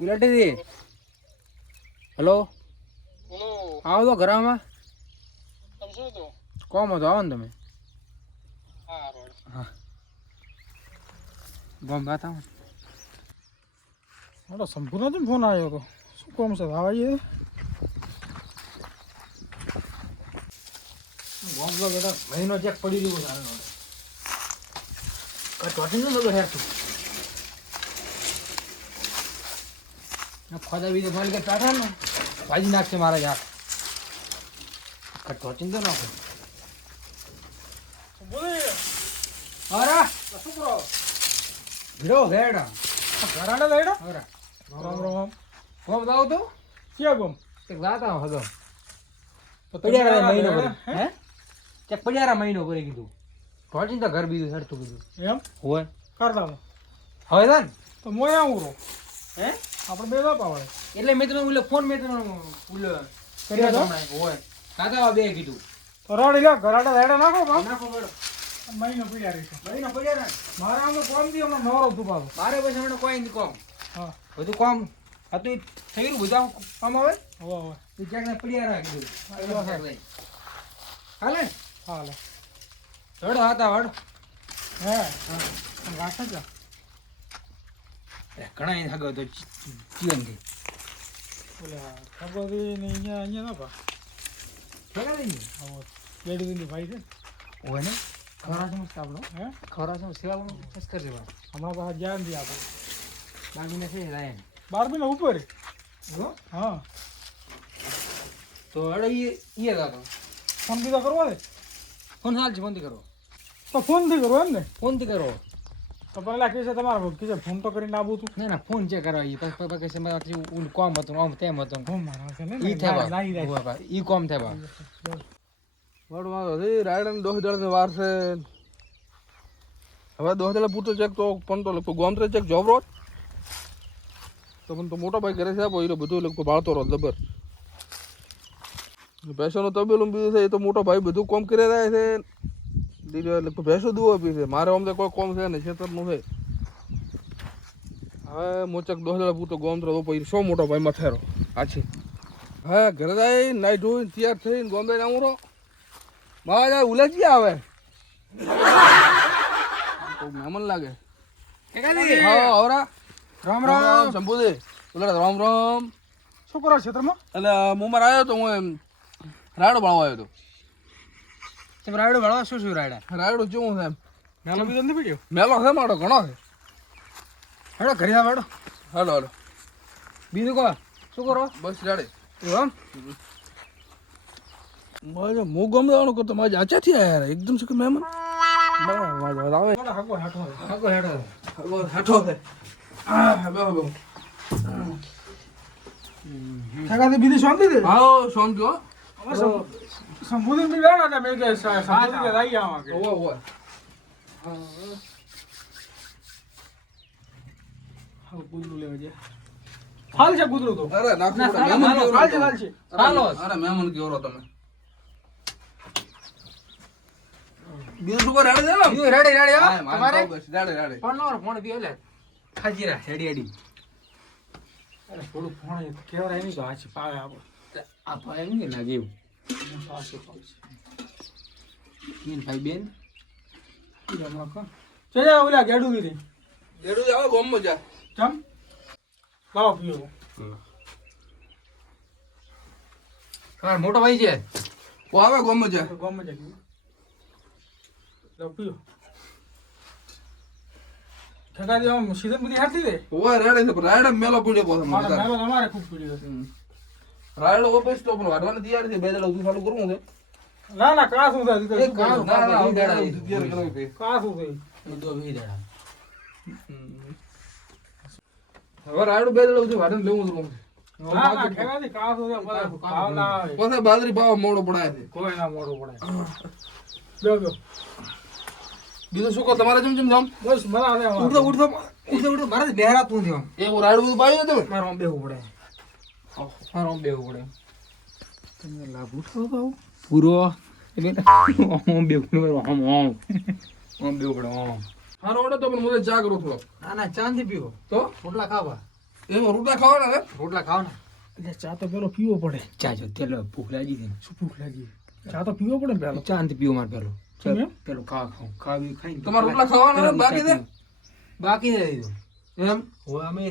ઉલાટી hello? આવો તો ઘરમાં. તમે શું તો કોમ હતો? આવો ને તમે. હા ગમ વાત આવો. મારો સંપૂર્ણ ફોન આવ્યો હતો. શું કોમ છે? આવાઈએ તો બેટા મહિનો ચેક પડી રહ્યો છે આનો કઈ ટોટી નો લગો હેર તું ખોદા બીજો ફોન કે ટાટા ને. ભાજી નાખશે મારા યાર. કટો ચિંતો તો નાખો. અરે કરો ભીડો ભેડા ઘરાડે ગેડા અરે. રોમ રોમ. કોમ દાવ તો. ક્યાં ગમ? એક જાતા હતો પડિયારા મહિનો હે? કે ચેક પડિયારા મહિનો કરી કીધું. ટોટી તો ઘર બીજું સરતું કીધું. એમ? હોય. કરતા હવે ને તો મોયા રહો. હે? આપણે બે બાપ આવડે એટલે મેં તને ઓલે ફોન મેં તને ઓલે કર્યો તો? હોય કાકા બે કીધું. તો રાડી લ્યો ઘરાડે લઈડો નાખો બા નાખો મેડમ. મહિનો પડ્યા રહી મહિનો પડિયારા મારે આમ કોમ દી હમણાં નવરો તું પાછો મારે પછી હમણાં કોઈ નહીં કોમ. હા. બધું કોમ હતું ઈ થઈ ગયું બધા કામ આવે હવે હવે તું ક્યાંક ને પડિયારા કીધું. હા, હા. હાલે? હાલે. હડો હતા હડો. હે? રાખે છે? ઘણા આગળ તો જીવનથી ઓલે ખબર ને અહીંયા અહીંયા ના પા ઘણા નહીં. હવે બેડી દીની ભાઈ છે. હોય ને? ખરા સમજતા આપણો હે સમજ સેવા સંસ્કાર જેવા હમણાં પાછા જ્ઞાન દી આપણે. બાગીને છે રાયન બારમી ને ઉપર. હો? તો અડે ઈ ઈ હતો ફોન બીજા કરવો ને. ફોન હાલ છે ફોનથી કરો. તો ફોનથી કરવો એમ ને. ફોનથી કરો. તો પેલા કે છે તમારે કે છે ફોન તો કરીને આવું તું. ના ના ફોન ચેક કરો ઈ પછી પછી પછી મારા પછી કોમ હતું આમ તેમ હતું. ફોન મારા છે ને ઈ થયા નાઈ બા જાય બા ઈ કોમ થયા બા વડમાં હતી રાયડન દોહ દળ વાર છે. હવે દોહ દળ પૂરતો ચેક તો પણ તો લગભગ ગોમત્રે ચેક જોબ રોજ તો પણ તો મોટો ભાઈ ઘરે છે આપો એ બધું લગભગ બાળતો રોજ જબર. ભેંસોનું તબેલું બીજું છે એ તો મોટો ભાઈ બધું કોમ કરી રહ્યા છે. દીદી એટલે ભેંસો દુવો પી છે. મારે અમને કોઈ કોમ છે ને ખેતરનું છે. હવે મોચક દોહ દળ પૂરતો ગોમત્રે તો પછી સો મોટો ભાઈ મથેરો આછી હા ઘરે જાય નાઈ ધોઈને તૈયાર થઈને ગોમડે આવું રહો. મારા જાય ઉલજી આવે. મહેમાન લાગે. હા આવરા. રામ રામ. શંભુજી બોલે રામ રામ. શું કરો ક્ષેત્રમાં એટલે હું મારે આવ્યો તો હું એમ રાડો બાળવા આવ્યો તો. તમે રાયડો ભણવા શું શું રાયડા? રાયડો કેવું છે એમ. મેલો બીજો નથી પીડ્યો? મેલો છે મારો ઘણો છે. હેડો ઘરે આવો હેડો. હાલો હાલો. બીજું કહો શું કરો? બસ રાડે. એવું મારે હું ગમવાનું કરતો મારે આચાથી આવ્યા યાર એકદમ શું કે મહેમાન બરાબર આવે. હગો હાટો છે. હાકો હાઠો હા બેહો બીજી શાંતિ છે? આવો શાંતિ હો. સંબોધન બી વેણ था मेरे કે સ- સંબોધન કે રાઈ આવા કે. હોવા હોવા. હા, કૂતરું લેવા જાય હાલ છે કૂતરું તો. અરે નાખો મહેમાન હાલો, કેવો હાલ છે હાલ છે. તમે? હાલો. અરે મહેમાન કેવો તમે? બીજું શું કરે? જાય ને? બીજું રેડી રેડી હા, તમારે. રાડે, રાડે. ફોન નંબર ફોન પીઓ લે. ખાજીરા હેડી હેડી અરે થોડું ફોન કેવરા એની તો આ છે પાવે આપો આ ભાઈ એમ કે ના જેવું બેન ભાઈ બેન. જા ઓલા ગેડું કીધી રેડું જ આવે ગોમમાં જા. ચમ? લાવો પીવો. તમારો મોટો ભાઈ છે? ઓ આવે ગોમ મજા. ગોમ મજા લાવો પીવો. ઠેકાથી આમ સીઝન બધી હાથી દે ઓય રાડે રાડે મેલો પડ્યો મારે મેલો તમારે ખૂબ પીડ્યો. રાયડો ઓપન તો નો વાઢવાની તૈયાર છે બે દાડા સુધી ચાલુ કરવું છે. ના ના કાં શું થાય? એક કામ. ના ના બે દાડા તૈયાર કરવી છે. કાં શું થાય? બધો ભી દેડા હવે રાયડો બે દાડા સુધી વાડન લેવું જ રહું છે. ભાવ બાજરી મોડો પડાય છે. કોઈ ના મોડો પડે જો જો. બીજું શું કહો તમારે જેમ જેમ જામ? બસ મજા આવે ઉડતો ઉડતો ઉડતો ઉડતો મારે બેહરા તું થયો એવું રાયડું બધું પાડી તમે? મારે બેહવું પડે. મારે આમ પડે તમે લાભ ઉઠાવો તો પૂરો? એટલે આમ બેહવું પડે આમ આમ. આમ બેહવું પડે આમ. હારો ઓડે તો પણ મને ચા કરો થોડો ના ના ચાંદી પીવો. તો? રોટલા ખાવા. એમાં રોટલા ખાવાના રોટલા ખાવાના. એટલે ચા તો પેલો પીવો પડે. ચા જો તેલો ભૂખ લાગી છે શું ભૂખ લાગી? ચા તો પીવો પડે પેલો? ચા નથી પીવો મારે પેલો? પેલો ખાવા ખાવ ખાવી ખાઈ તમારે રોટલા ખાવાના બાકી છે? બાકી દીધું એમ? અમે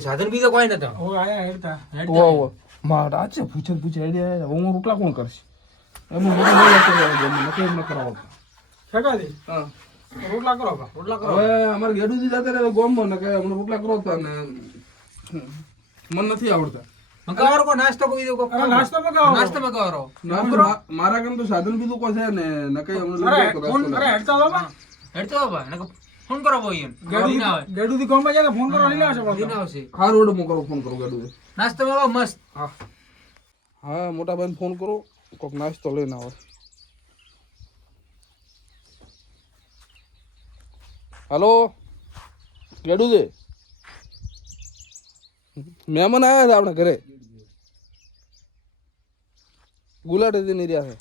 સાધન બીજો કોઈ નતો. હવે આયા હેડતા ઓ ઓ મારા છે પૂછે પૂછે આઈડિયા હું રોકલા કોણ કરશે? એમ એમ ન કરાવો ફેંકા હા. રોટલા કરો બા રોટલા કરો. હવે અમારે ગેડુજી જતા રહે ગોમમાં ને કે અમને રોટલા કરો તા ને મન નથી આવડતા. મકાવારો નાસ્તો કોઈ દો નાસ્તો મગાવો. નાસ્તો મકાવારો નાસ્તો મા- મારા કામ તો સાધન બીજું કોઈ છે ને અમને. હેડતા હેડતો ફોન કરો ભાઈ ગાડી ના આવે. ગાડીથી કોમ જાય ફોન કરો લઈ આવશે દી પાછો. ના આવશે. હારું ઓડો મોકલો ફોન કરો ગેડુ નાસ્તો મગાવો મસ્ત. હા. હા મોટા ભાઈને ફોન કરો કોક નાસ્તો લઈને આવે. હેલો? ગેડુ દે મહેમાન આવ્યા છે આપણા ઘરે. ગુલાટી નહીં રહ્યા છે.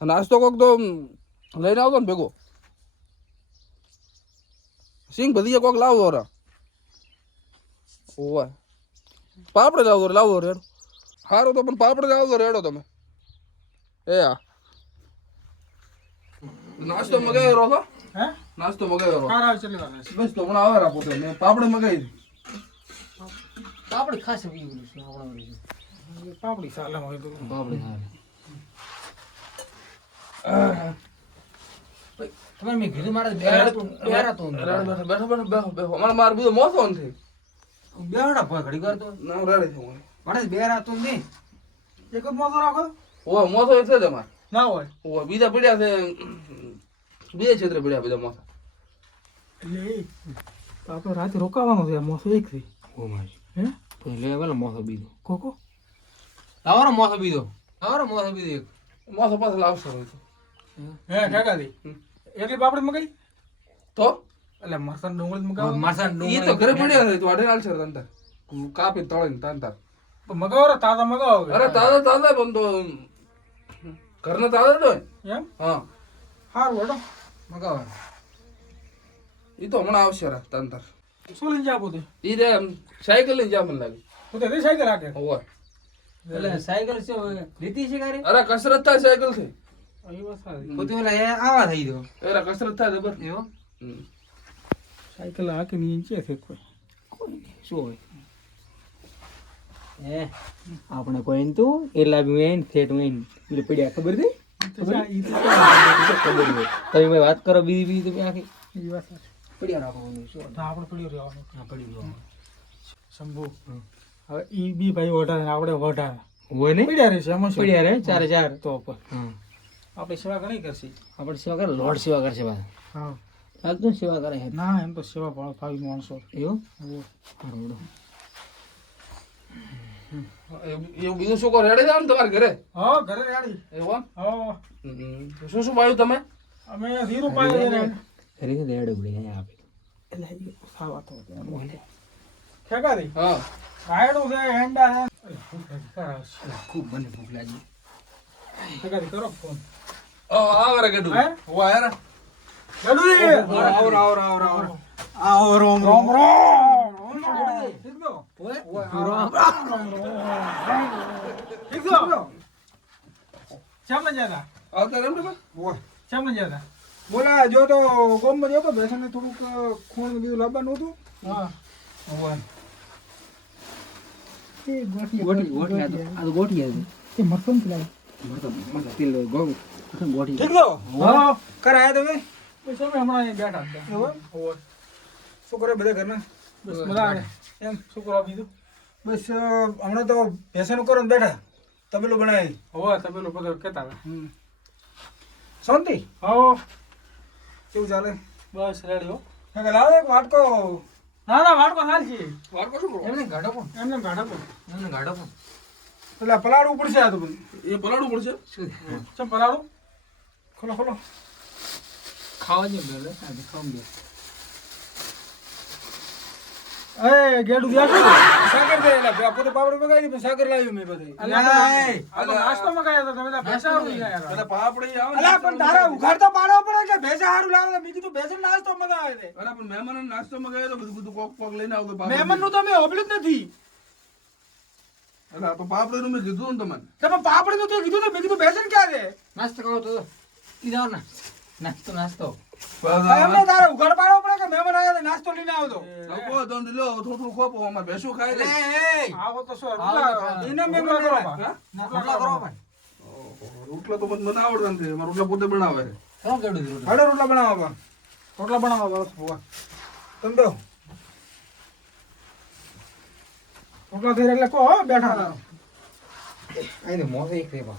નાસ્તો કોક તો લઈને આવતો ને ભેગો. સિંગ બધી કોક લાવો રા. ઓવા. પાપડે લાવો લાવો રેડો સારું તો પણ પાપડે લાવો રેડો તમે. એ હા નાસ્તો મગાવ્યો રહો છો? હે? નાસ્તો મગાવ્યો રહો કાર આવે ચલી વાર છે. બસ તો હમણાં આવે રા પોતે. મેં પાપડે મગાવી આપણે ખાસ પીવું છે આપણે પાપડી ચાલે હોય તો. બાપડે આવે તમે મેં કીધું મારે બેરા તો બેઠો બેઠો બેઠો બેઠો બેઠો. અમારે મારે બીજો મોસો નથી બેહડા પર ઘડી કરતો. ના રેડી થયું મારે બેરા તો નહીં. એક જ મોતો રાખો. ઓ મોસો છે જ અમારે. ના હોય. ઓ બીજા પડ્યા છે. બીજા ક્ષેત્રે પડ્યા બીજા મોસા. એટલે એ આપણે રાતે રોકાવાનો છે મોસો એક થી ઓ મારી હે? તો લે વેલો મોસો બીજો. કોકો આવરો મોસો બીજો. આવરો મોસો બીજો એક. મોસો પાછો લાવશો. હે ફેંકા દે એટલી પાપડી મગાઈ? તો? એટલે મરસાન ડુંગળી મગાવો. મારસા ઈ તો ઘરે પડ્યા છે તું અઢે હાલશે તંતર કાપી તળે ને તંતર મગાવો રે તાજા મગાવો અરે તાજા તાજા પણ તો ઘરના તાજા તો એમ? હા. સારું હેડો મગાવો એ તો હમણાં આવશે રા તંતર શું લઈને જાવ પોતે? એ રે સાયકલ લઈને જા મને લાગે. પોતે તે સાયકલ રાખે હોય એટલે સાયકલ છે લીધી છે કારે અરે કસરત થાય સાયકલથી. જબર એવો? હમ. સાયકલ હાકે નીચે છે કોઈ? કોઈ શું હોય? એ આપણે કોઈ તું એટલા બી વેન સેટ વેન એટલે પડ્યા ખબર છે? તમે ભાઈ વાત કરો બીજી બીજી તમે આખી. વાત પડ્યા રાખવાનું શું આપણે પડ્યું રહેવાનું. હા પડ્યું રહેવાનું. શંભુ હવે ઈ બી ભાઈ વઢાર આપણે વઢારે હોય ને પડ્યા રહેશે એમાં પડ્યા રે ચારે ચાર. તો પર હા આપણે સેવા ઘણી કરશે. આપણે સેવા કરે લોડ સેવા કરશે બા હા. એકદમ સેવા કરે છે. ના એમ તો સેવા ભાવ ભાવી માણસો. એવું. એવું. બીજું શું કરો રેડે જાવ ને તમારે ઘરે? હા ઘરે રેડી એવું હા. શું શું પાયું તમે? અમે ધીરું પાડી રેડ ઉડી આપે. એટલે ખાવા તો. હા. રાયડું છે હેંડા છે. ખૂબ મને ભૂખ લાગી. દે કરો ફોન. છો? ઠીક છો? શામને જ્યાં આવતા રેમ તમે હતા? શામને જ્યાં હતા? બોલા જો તો ગોમમાં જો તો ભેંસને થોડુંક ખૂણ બીજું લાવવાનું હતું હા ગોઠી ગોઠી આ તો આ તો ગોઠી આ એ મરસમ ખીલાય કરાયા તમે? હમણાં બેઠા શું કરે બધા ઘરના? બસ મજા એમ? શું કરો બીજું? બસ હમણાં તો ભેંસાનું કરો ને બેઠા. તબેલો બનાવી. હોવા તબેલો બધો કેતા હતા. શાંતિ? હો કેવું ચાલે? બસ રેડી હો. લાવે એક વાટકો. ના ના વાટકો હાલ છે. વારકો શું એમને ગાડો કોણ એમને ગાઢા પણ એમને ગાડો કોણ પેલા પલાળવું પડશે આ તો બધું. એ પલાડવું પડશે શું? ચમ પલાળું? ખોલો ખોલો. ખાવા જેમ લે આજે ખાવા દે. અરે ગેડું બેઠું સાકર દે એટલે આ પોતે પાપડ મગાવી પણ સાકર લાવ્યું મેં બધે આ તો નાસ્તો મગાવ્યા તો તમે ભેસા હારું યાર એટલે પાપડી આવે અલા પણ તારે ઉઘાડ તો પાડવો પડે કે ભેસા હારું લાવે મેં કીધું ભેસા નાસ્તો મગાવે છે. અલા પણ મહેમાન નાસ્તો મગાવ્યો તો બધું બધું કોક કોક લઈને આવતો મહેમાનનું તો મેં હોબળ્યું જ નથી. અરે તો પાપડી નું મેં કીધું ને તમને. તમે પાપડી નું તો કીધું મેં કીધું બેસન ક્યાં છે? નાસ્તો કરો તો કીધો ને. નાસ્તો નાસ્તો. એમને તારે ઉઘાડ પાડવો પડે કે મહેમાન આવ્યા નાસ્તો લઈને આવતો લોકો લો થોડું ખોપો અમારે ભેંસું ખાઈ લે. આવો તો. એને કરો રોટલા કરો રોટલા તો મને આવડતા નથી. મારા રોટલા પોતે બનાવે રોટલા? બનાવવા રોટલા બનાવો બા રોટલા બનાવો બસ તમે બેહો રોટલા થઈ એટલે કહો બેઠા રહો. આઈ મોસે એક રે બા